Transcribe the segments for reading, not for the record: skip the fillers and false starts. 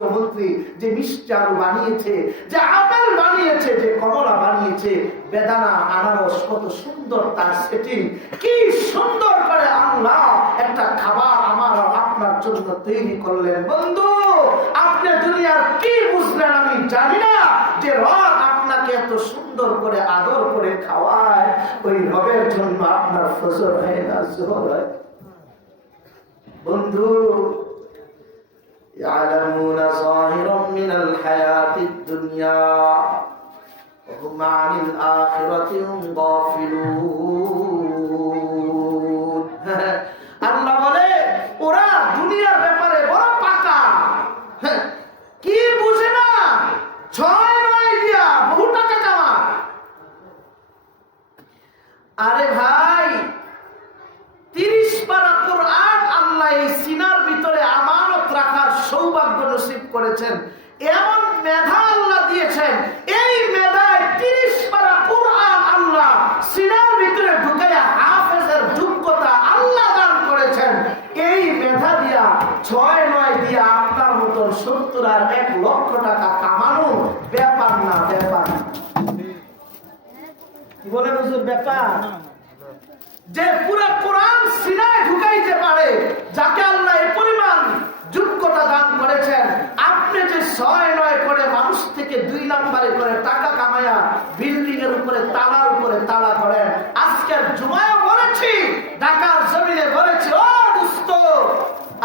মন্ত্রী যে মিষ্টি আলু বানিয়েছে, যে আপেল বানিয়েছে, যে কমলা বানিয়েছে, বেদানা, আনারস, কত সুন্দর তার সেটিং, কি সুন্দর করে আল্লাহ একটা খাবার আমার আপনার জন্য তৈরি করলেন। বন্ধু, আপনি দুনিয়ার কি বুঝলেন আমি জানি না, যে রব আপনাকে এত সুন্দর করে আদর করে খাওয়ায়, ওই রবের জন্য আপনার ফজর হয় না জোহর হয়। বন্ধু, يعلمون ظاهرا من الحياة الدنيا وهم عن الآخرة هم غافلون। আল্লাহ বলে ওরা দুনিয়ার ব্যাপারে বড় পাকা, কি বুঝে না, 6-9 দিয়া বহু টাকা কামা। আরে ভাই, 30 পারা কোরআন আল্লাহ এই সিনার ভিতরে আমানত রাখার সৌভাগ্য নসিব করেছেন, এমন মেধা আল্লাহ দিয়েছেন। এই মেধায় 30 পারা কোরআন আল্লাহ সিনার ভিতরে ঢুকাইয়া হাফেজের যোগ্যতা আল্লাহ দান করেছেন। এই মেধা দিয়া 6-9 দিয়া আপনার মতো 70 আর 1 লক্ষ টাকা কামানো ব্যাপার না, ব্যাপার। কি বলেন হুজুর? ব্যাপার। যে পুরো কোরআন সিনায় ঢুকাইতে পারে, যাকে আল্লাহ এই পরিমাণ যোগ্যতা দান করেছেন, আপনি যে 6-9 করে মানুষ থেকে 2 নম্বরে করে টাকা কামায়া বিল্ডিং এর উপরে তালার উপরে তালা করেন। আজকের জুমায় বলেছি, ঢাকার জমিনে বলেছি, ও দোস্ত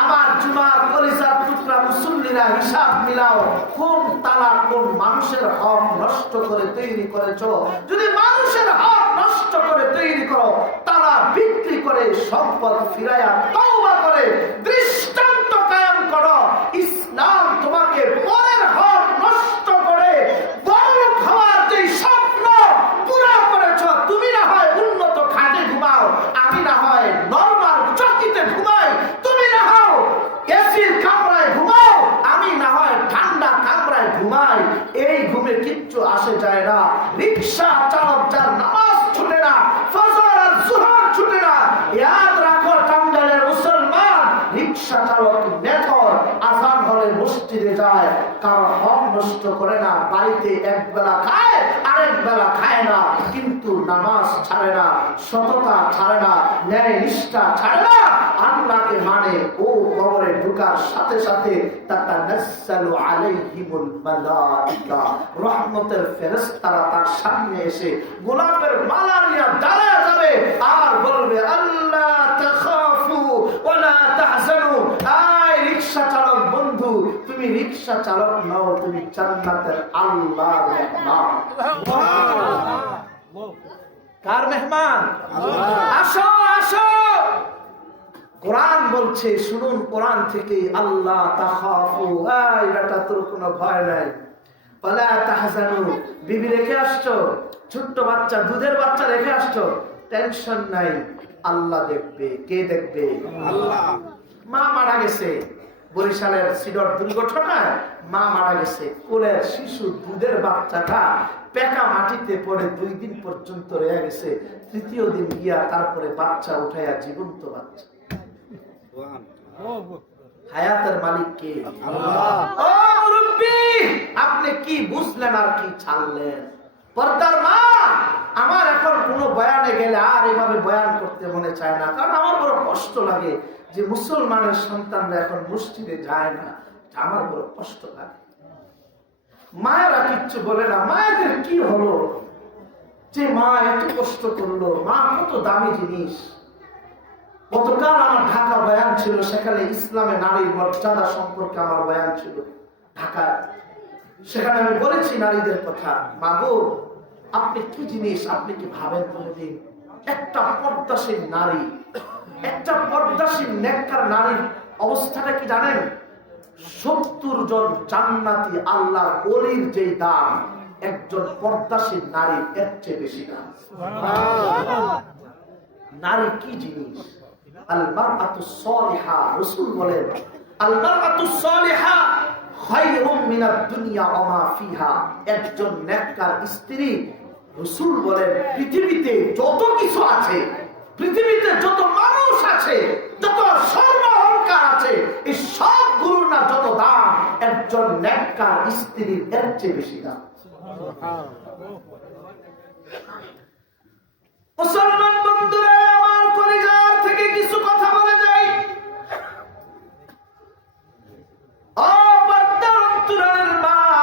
আমার, জুমার কলিজার টুকরা মুসল্লিরা, হিসাব মিলাও, কোন তালা কোন মানুষের হক নষ্ট করে তৈরি করেছো। যদি মানুষের হক নষ্ট করে তৈরি করো, তালা বিক্রি করে সম্পদ ফিরায়া তওবা করে দৃষ্টান্ত কায়েম করো। ইসলাম তোমাকে পরের হক নষ্ট করে বড় হওয়ার যে স্বপ্ন পুরা করেছ, তুমি না হয় উন্নত খাটে ঘুমাও, আমি না হয় নরমাল চকিতে ঘুমাই, তুমি না হও এসির কামরায় ঘুমাও, আমি না হয় ঠান্ডা কামরায় ঘুমাই। এই ঘুমে কিচ্ছু আসে যায় না। রিক্সা চালক যার নামাজ ছুটে না, ফজর আর জোহর ছুটে না, ইয়াদ রাখো টাঙ্গাইলের মুসলমান, রিক্সা চালক নেথর আজান হলে মসজিদে যায়, কারো হক নষ্ট করে না। বাড়িতে এক বেলা খায়, আরেক বেলা খায় না, কিন্তু নামাজ ছাড়ে না, সততা ছাড়ে না, ন্যায় নিষ্ঠা ছাড়ে না, আল্লাহকে মানে। ও কবরে ঢোকার সাথে সাথে তাতানাজ্জালু আলাইহিমুল মালাইকা, রহমতের ফেরেশতারা তার সামনে এসে গোলাপের মালা নিয়ে দাঁড়ায় যাবে আর বলবে, আল্লাহ তাখাফু ওয়ালা তাহজানু। আয় রিকশা চালক বন্ধু, তুমি রিকশা চালক নও, তুমি জান্নাতের আল্লাহর মেহমান। কার মেহমান? আসো আসো। কোরআন বলছে, শুনুন কোরআন থেকে, আল্লাহ তাখাফু, এই বেটা তোর কোনো ভয় নাই, ওয়ালা তাহজানু, বিবি রেখে আসছো, ছোট্ট বাচ্চা, দুধের বাচ্চা রেখে আসছো, টেনশন নাই, আল্লাহ দেখবে। কে দেখবে? আল্লাহ। মা মারা গেছে, বরিশালের সিডর দুর্ঘটনায় মা মারা গেছে, কোলের শিশু দুধের বাচ্চাটা পেকা মাটিতে পড়ে 2 দিন পর্যন্ত রয়ে গেছে। 3য় দিন গিয়া তারপরে বাচ্চা উঠাইয়া জীবন্ত বাচ্চা। হায়াতের মালিক কে? আল্লাহ। ও মুরব্বি, আপনি কি বুঝলেন আর কি ছাড়লেন? পর্দার মা, আমার এখন কোনো বয়ানে গেলে আর এভাবে বয়ান করতে মনে চায় না, কারণ আমার বড় কষ্ট লাগে যে মুসলমানের সন্তানরা এখন মসজিদে যায় না, আমার বড় কষ্ট লাগে। মায়েরা কিচ্ছু বলে না, মায়েদের কি হলো যে মা এত কষ্ট করলো, মা কত দামি জিনিস। গতকাল আমার ঢাকা বয়ান ছিল, সেখানে ইসলামে নারীর মর্যাদা সম্পর্কে আমার বয়ান ছিল ঢাকায়। সেখানে আমি বলেছি নারীদের কথা, মাগো আপনি কি জিনিস, আপনি কি ভাবেন কোনদিন একটা পর্দাশীল নারী, একটা পর্দাশীল নেককার নারীর অবস্থাটা কি জানেন? 70 জন জান্নাতি আল্লাহর ওলির যে দাম, একজন পর্দাশীল নারীর এর চেয়ে বেশি দাম। নারী কি জিনিস? আল মারআতুস সালিহা, রাসূল বলেন আল মারআতুস সালিহা খায়রুম মিনাদ দুনিয়া ওয়া মা ফিহা। একজন নেককার স্ত্রী, রাসূল বলেন পৃথিবীতে যত কিছু আছে, পৃথিবীতে যত মানুষ আছে, যত স্বর্ণ অলংকার আছে, এই সব গুরুর না যত দাম, একজন নেককার স্ত্রীর এর চেয়ে বেশি দাম। মুসলমান বন্ধুরা আমার কলিজার থেকে কিছু কথা বলে যাই।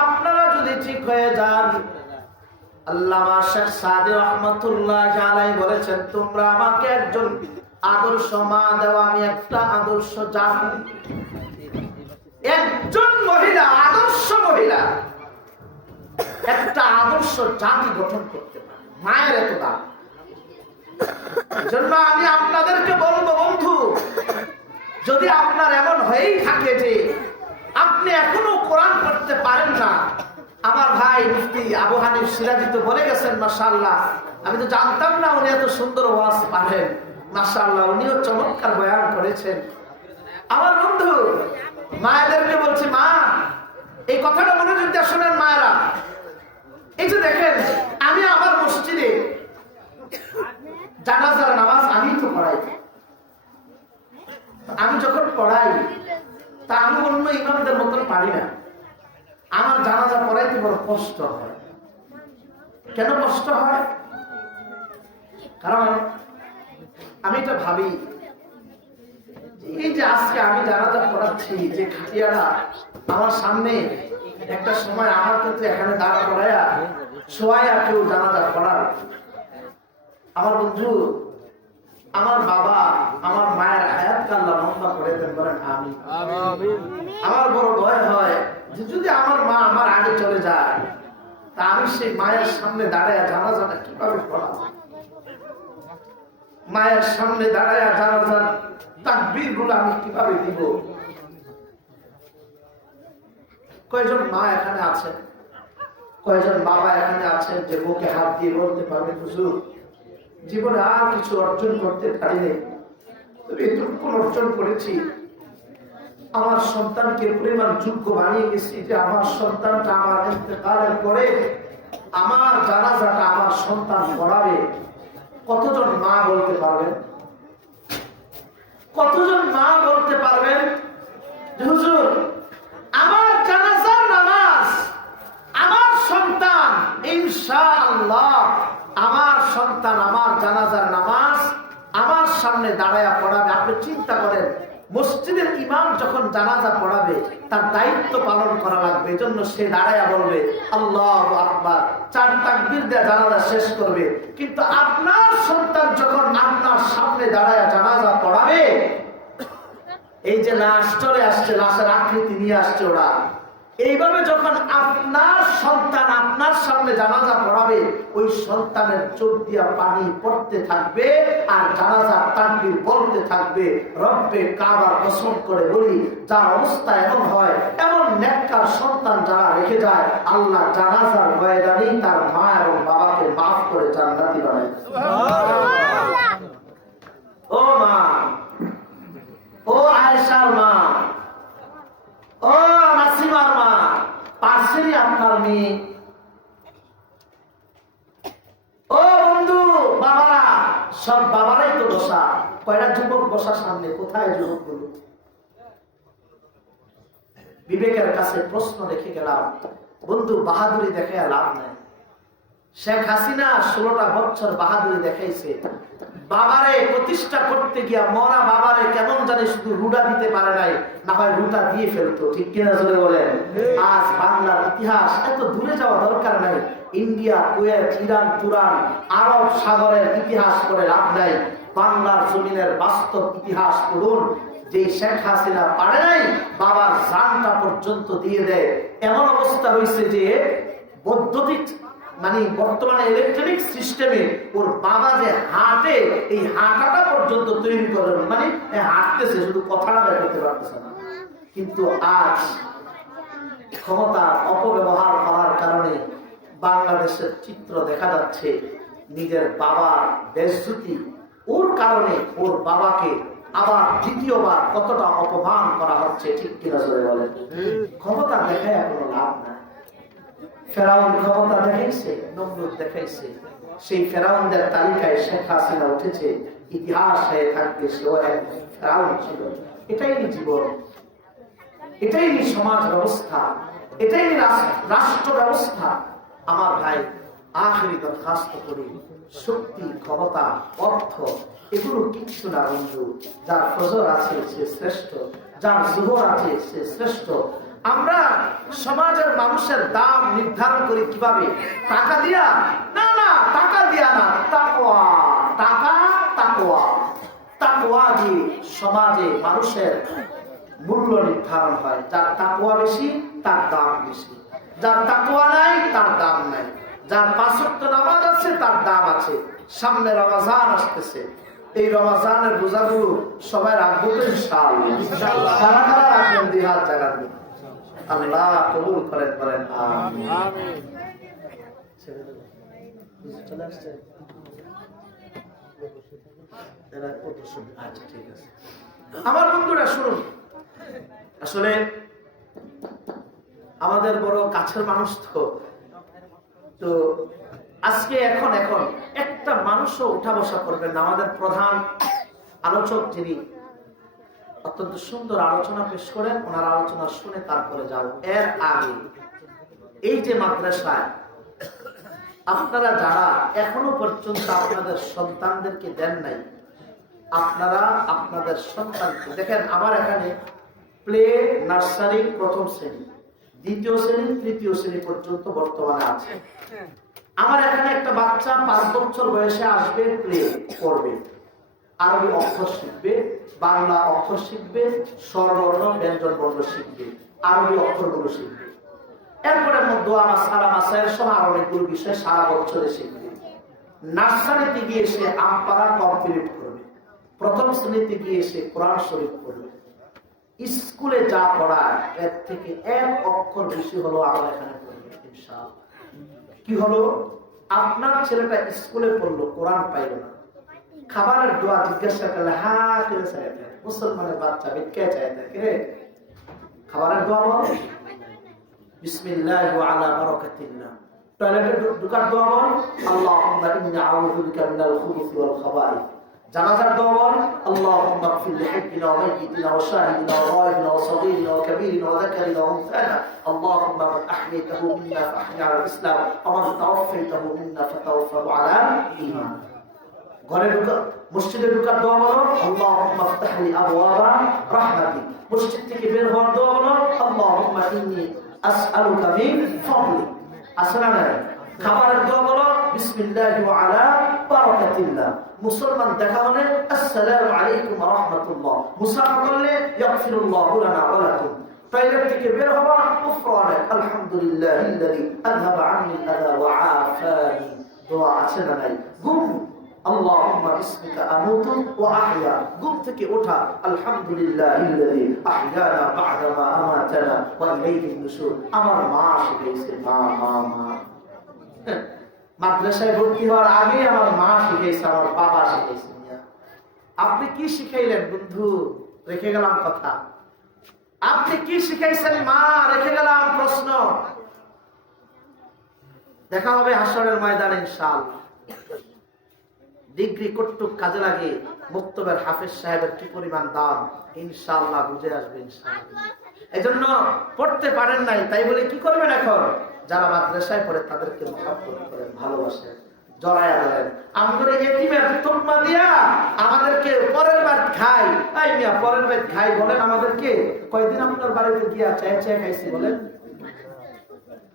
আপনারা যদি ঠিক হয়ে যান, আল্লামা শেখ সাদি রহমাতুল্লাহ আলাইহি বলেছেন, তোমরা আমাকে একজন আদর্শ মা দাও, আমি একটা আদর্শ জাতি, একজন মহিলা আদর্শ মহিলা একটা আদর্শ জাতি গঠন করতে পারে। মায়ের এত দাম। জন্য আমি আপনাদেরকে বলবো বন্ধু, যদি আপনার এমন হয়েই থাকে যে আপনি এখনো কোরআন পড়তে পারেন না, আমার ভাই মুফতি আবু হানিফ সিরাজি তো বলে গেছেন মাশাআল্লাহ, আমি তো জানতাম না উনি এত সুন্দর ওয়াজ পারেন, মাশাআল্লাহ উনিও চমৎকার বয়ান করেছেন। আমার বন্ধু মায়েদেরকে বলছি, মা এই কথাটা মনোযোগ দিয়ে শোনেন মায়েরা। এই যে দেখেন, আমি আমার মসজিদে জানাজার নামাজ আমি তো পড়াই। আমি যখন পড়াই তা আমি অন্য ইমামদের মতন পারি না। আমার জানাজা পড়াইতে বড় কষ্ট হয়। কেন কষ্ট হয়? কারণ আমি এটা ভাবি, এই যে আজকে আমি জানাজা পড়াচ্ছি, যে খাটিয়ারা আমার সামনে একটা সময় আমার কিন্তু এখানে দাঁড় করাইয়া শোয়াইয়া কেউ জানাজা পড়ার, আমার বন্ধু আমার বাবা আমার মায়ের হায়াতকে আল্লাহ লম্বা করে দেন, বলেন আমিন। আমার বড় ভয় হয় যে যদি আমার মা আমার আগে চলে যায়, তা আমি সেই মায়ের সামনে দাঁড়ায় জানাজাটা কিভাবে পড়াবো? মায়ের সামনে দাঁড়ায় জানাজার তাকবীর গুলো আমি কিভাবে দিব? কয়জন মা এখানে আছেন, কয়জন বাবা এখানে আছেন যে বুকে হাত দিয়ে বলতে পারবে, হুজুর জীবনে আর কিছু অর্জন করতে পারিনি, তবে এটুকু অর্জন করেছি, আমার সন্তানকে পরিমাণ যোগ্য বানিয়ে গেছি যে আমার সন্তানটা আমার ইন্তেকালের পরে আমার জানাজাটা আমার সন্তান পড়াবে। কতজন মা বলতে পারবেন? কতজন মা বলতে পারবেন হুজুর আমার জানাজার নামাজ আমার সন্তান ইনশাআল্লাহ, আমার সন্তান আমার জানাজার নামাজ আমার সামনে দাঁড়ায়া পড়াবে? আপনি চিন্তা করেন, মসজিদের ইমাম যখন জানাজা পড়াবে তার দায়িত্ব পালন করা লাগবে, এজন্য সে দাঁড়ায়া বলবে আল্লাহু আকবার, 4 তাকবীর দিয়ে জানাজা শেষ করবে। কিন্তু আপনার সন্তান যখন আপনার সামনে দাঁড়ায়া জানাজা পড়াবে, এই যে লাশ চলে আসছে, লাশের আকৃতি নিয়ে আসছে ওরা, এইভাবে যখন আপনার সন্তান আপনার সামনে জানাজা পড়াবে, ওই সন্তানের চোখ দিয়া পানি পড়তে থাকবে আর জানাজার তাকবীর বলতে থাকবে। রব্বে কাবার কসম করে বলি, যার অবস্থা এমন হয়, এমন নেককার সন্তান যারা রেখে যায়, আল্লাহ জানাজার ময়দানে তার মা এবং বাবাকে মাফ করে জান্নাতি বানায়। ও মা, ও আয়েশার মা, ও নাসিমার মা, পাশেরই আপনার মেয়ে। ও বন্ধু বাবারা, সব বাবারাই তো বসা, কয়টা যুবক বসা সামনে, কোথায় যুবকগুলো? বিবেকের কাছে প্রশ্ন রেখে গেলাম, বন্ধু বাহাদুরি দেখে লাভ নাই। শেখ হাসিনা 16টা বছর বাহাদুরি দেখাইছে, বাবারে প্রতিষ্ঠা করতে গিয়া মরা বাবারে কেমন জানি শুধু রুডা দিতে পারে নাই, না হয় রুটা দিয়ে ফেলতো, ঠিক কিনা জোরে বলেন? আজ বাংলার ইতিহাস এত দূরে যাওয়া দরকার নাই, ইন্ডিয়া, কুয়েত, ইরান, তুরান, আরব সাগরের ইতিহাস করে লাভ নাই, বাংলার জমিনের বাস্তব ইতিহাস পড়ুন। যে শেখ হাসিনা পারে নাই, বাবার জানটা পর্যন্ত দিয়ে দেয়। এমন অবস্থা হয়েছে যে বৈদ্যুতিক মানে বর্তমানে ইলেকট্রনিক সিস্টেমে ওর বাবা যে হাঁটে, এই হাঁটাটা পর্যন্ত তৈরি করেন, মানে হাঁটতেছে, শুধু কথাটা বের করতে পারতেছে না। কিন্তু আজ ক্ষমতার অপব্যবহার করার কারণে বাংলাদেশের চিত্র দেখা যাচ্ছে, নিজের বাবার বেজ্জতি ওর কারণে ওর বাবাকে আবার দ্বিতীয়বার কতটা অপমান করা হচ্ছে, ঠিক কিনা জোরে বলেন? ক্ষমতা দেখায় কোনো লাভ নাই। ফেরাউন ক্ষমতা দেখাইছে, নমরুদ দেখাইছে, সেই ফেরাউনদের তালিকায় শেখ হাসিনা উঠেছে, ইতিহাস হয়ে থাকবে সেও এক ফেরাউন ছিল। এটাই জীবন, এটাই সমাজ ব্যবস্থা, এটাই রাষ্ট্র ব্যবস্থা। আমার ভাই, আখেরি দরখাস্ত করি, শক্তি, ক্ষমতা, অর্থ এগুলো কিচ্ছু না বন্ধু। যার ফজর আছে সে শ্রেষ্ঠ, যার জোহর আছে সে শ্রেষ্ঠ। আমরা সমাজের মানুষের দাম নির্ধারণ করি কিভাবে? টাকা দিয়া? না না, টাকা দিয়া না, তাকওয়া। টাকা তাকওয়া, তাকওয়া দিয়ে সমাজে মানুষের মূল্য নির্ধারণ হয়। যার তাকওয়া বেশি তার দাম বেশি, যার তাকওয়া নাই তার দাম নাই। যার 5 ওয়াক্ত নামাজ আছে তার দাম আছে। সামনে রমজান আসতেছে, এই রমজানের রোজাগুলো সবাই রাখবো তো ইনশাআল্লাহ। কারা কারা রাখবেন? 2 হাত জাগান। আল্লাহ কবুল করেন, বলেন আমিন। চলে আসছে। আচ্ছা ঠিক আছে। আমার বন্ধুরা শুনুন, আসলে আমাদের বড় কাছের মানুষ তো আজকে এখন একটা মানুষও উঠা বসা করবেন না। আমাদের প্রধান আলোচক যিনি অত্যন্ত সুন্দর আলোচনা পেশ করেন, ওনার আলোচনা শুনে তারপরে যাও। এর আগে এই যে মাদ্রাসায় আপনারা যারা এখনো পর্যন্ত আপনাদের সন্তানদেরকে দেন নাই, আপনারা আপনাদের সন্তানকে দেখেন। আমার এখানে প্লে, নার্সারি, প্রথম শ্রেণী, দ্বিতীয় শ্রেণী, তৃতীয় শ্রেণী পর্যন্ত বর্তমানে আছে। আমার এখানে একটা বাচ্চা 5 বছর বয়সে আসবে, প্লে করবে, আরবি অক্ষর শিখবে, বাংলা অক্ষর শিখবে, স্বরবর্ণ ব্যঞ্জন বর্ণ শিখবে, আরবি অক্ষরগুলো শিখবে। এরপরে দোয়া মাসালা মাসায়ের সহ আরো অনেকগুলো বিষয় সারা বছরে শিখবে। নার্সারিতে গিয়ে সে আমপারা কমপ্লিট করবে, প্রথম শ্রেণীতে গিয়ে সে কোরআন শরীফ পড়বে। স্কুলে যা পড়ায় এর থেকে 1 অক্ষর বেশি হলো আমার এখানে পড়বে ইনশাআল্লাহ। কি হলো? আপনার ছেলেটা স্কুলে পড়লো, কোরআন পাইল না, খাবারের দোয়া জিজ্ঞাসা করলে হা করে চাইতে, মুসলমানের বাচ্চা ভিক্ষা চাইতে, কে খাবারের দোয়া বল, বিসমিল্লাহি ওয়া আলা বারাকাতিল্লাহ। টয়লেটে ঢোকার দোয়া বল, আল্লাহুম্মা ইন্নী আউযু বিকা মিনাল খুবুসি ওয়াল খাবাইস। জানাজার দোয়া বল, আল্লাহুম্মা ইগফির লিহাইয়িনা ওয়া মাইয়িতিনা ওয়া শাহিদিনা ওয়া গায়িবিনা ওয়া সাগীরিনা ওয়া কাবীরিনা ওয়া যাকারিনা ওয়া উনসানা। আল্লাহুম্মা মান আহইতাহু মিন্না ফাহইনা আলাল ইসলাম ওয়া মান তাওয়াফাইতাহু মিন্না ফাতাওফাহু আলাল ঈমান। ঘরে ঢোকা, মসজিদে ঢোকার দোয়া বলো, আল্লাহুম্মা ইফতাহ লি আবওয়াবা রাহমাতিক। মসজিদ থেকে বের হওয়ার দোয়া বলো, আল্লাহুম্মা ইন্নী আসআলুকা মিন ফাদলিক। আসনা না। খাবারের দোয়া বলো, বিসমিল্লাহি ওয়া আলা বারাকাতিল্লাহ। মুসলমান দেখা হলে আসসালামু আলাইকুম ওয়া রাহমাতুল্লাহ। মুসাফা করলে ইয়াগফিরুল্লাহু লানা ওয়া লাকুম। টয়লেট থেকে বের হওয়া, গুফরানাক আলহামদুলিল্লাহিল্লাযী আযহাবা আন্নী আল-আযা ওয়া আফানি। দোয়া আছে না নাই? ঘুম, আল্লাহুম্মা বিসমিকা আমুতু ওয়া আহইয়া। ঘুম থেকে ওঠা, আলহামদুলিল্লাহিল্লাযী আহইয়ানা বা'দা মা আমাতানা ওয়া ইলাইহিন নুশুর। আমার মা শিখাইছে, মা মা মা। মাদ্রাসায় ভর্তি হওয়ার আগে আমার মা শিখাইছে, আমার বাবা শিখাইছে। আপনি কি শিখাইলেন বন্ধু? রেখে গেলাম কথা। আপনি কি শিখাইছেন? মা, রেখে গেলাম প্রশ্ন। দেখা হবে হাসরের ময়দানে ইনশাআল্লাহ। ডিগ্রি কটুক কাজে লাগে, মুক্তবের হাফেজ সাহেবের কি পরিমাণ দাম ইনশাআল্লাহ বুঝে আসবে ইনশাআল্লাহ। এজন্য পড়তে পারেন নাই তাই বলে কি করবেন এখন? যারা মাদ্রাসায় পড়ে তাদেরকে মহব্বত করেন, ভালোবাসেন, জড়ায়া ধরেন। আমাদের এতিমের তোমরা দিয়া আমাদেরকে পরের বার খাই, এই মিয়া পরের বার খাই বলেন আমাদেরকে। কয়দিন আপনার বাড়িতে গিয়া চায় চায় খাইছি বলেন?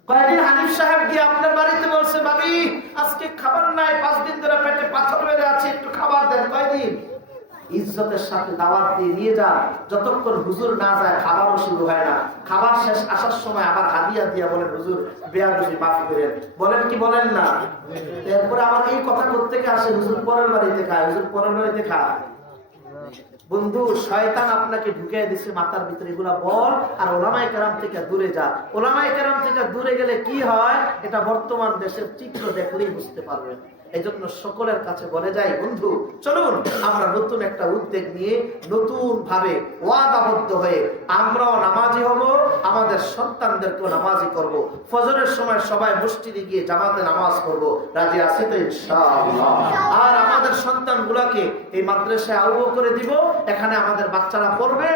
কয়েকদিন হানিফ সাহেব গিয়ে আপনার বাড়িতে বলছে, ভাবি আজকে খাবার নাই, 5 দিন ধরে পেটে পাথর বেড়ে আছে, একটু খাবার দেন। কয়দিন? ইজ্জতের সাথে দাওয়াত দিয়ে নিয়ে যান। যতক্ষণ হুজুর না যায় খাবারও শুরু হয় না। খাবার শেষ আসার সময় আবার হাদিয়া দিয়া বলেন, হুজুর বেয়াদবি মাফ করেন। বলেন কি বলেন না? এরপরে আবার এই কথা কোত্থেকে আসে? হুজুর পরের বাড়িতে খায়, হুজুর পরের বাড়িতে খায়। বন্ধু, শয়তান আপনাকে ঢুকিয়ে দিচ্ছে মাথার ভিতরে, এগুলা বল আর ওলামায়ে কেরাম থেকে দূরে যা। ওলামায়ে কেরাম থেকে দূরে গেলে কি হয় এটা বর্তমান দেশের চিত্র দেখলেই বুঝতে পারবেন। এই জন্য সকলের কাছে বলে যাই, বন্ধু চলুন আমরা নতুন একটা উদ্যোগ নিয়ে নতুন ভাবে ওয়াদাবদ্ধ হয়ে আমরাও নামাজি হব, আমাদের সন্তানদেরকেও নামাজি করব। ফজরের সময় সবাই মসজিদে গিয়ে জামাতে নামাজ পড়ব। রাজি আছি তো ইনশাআল্লাহ? আর আমাদের সন্তানগুলোকে এই মাদ্রাসায় আরম্ভ করে দিব। এখানে আমাদের বাচ্চারা পড়বে।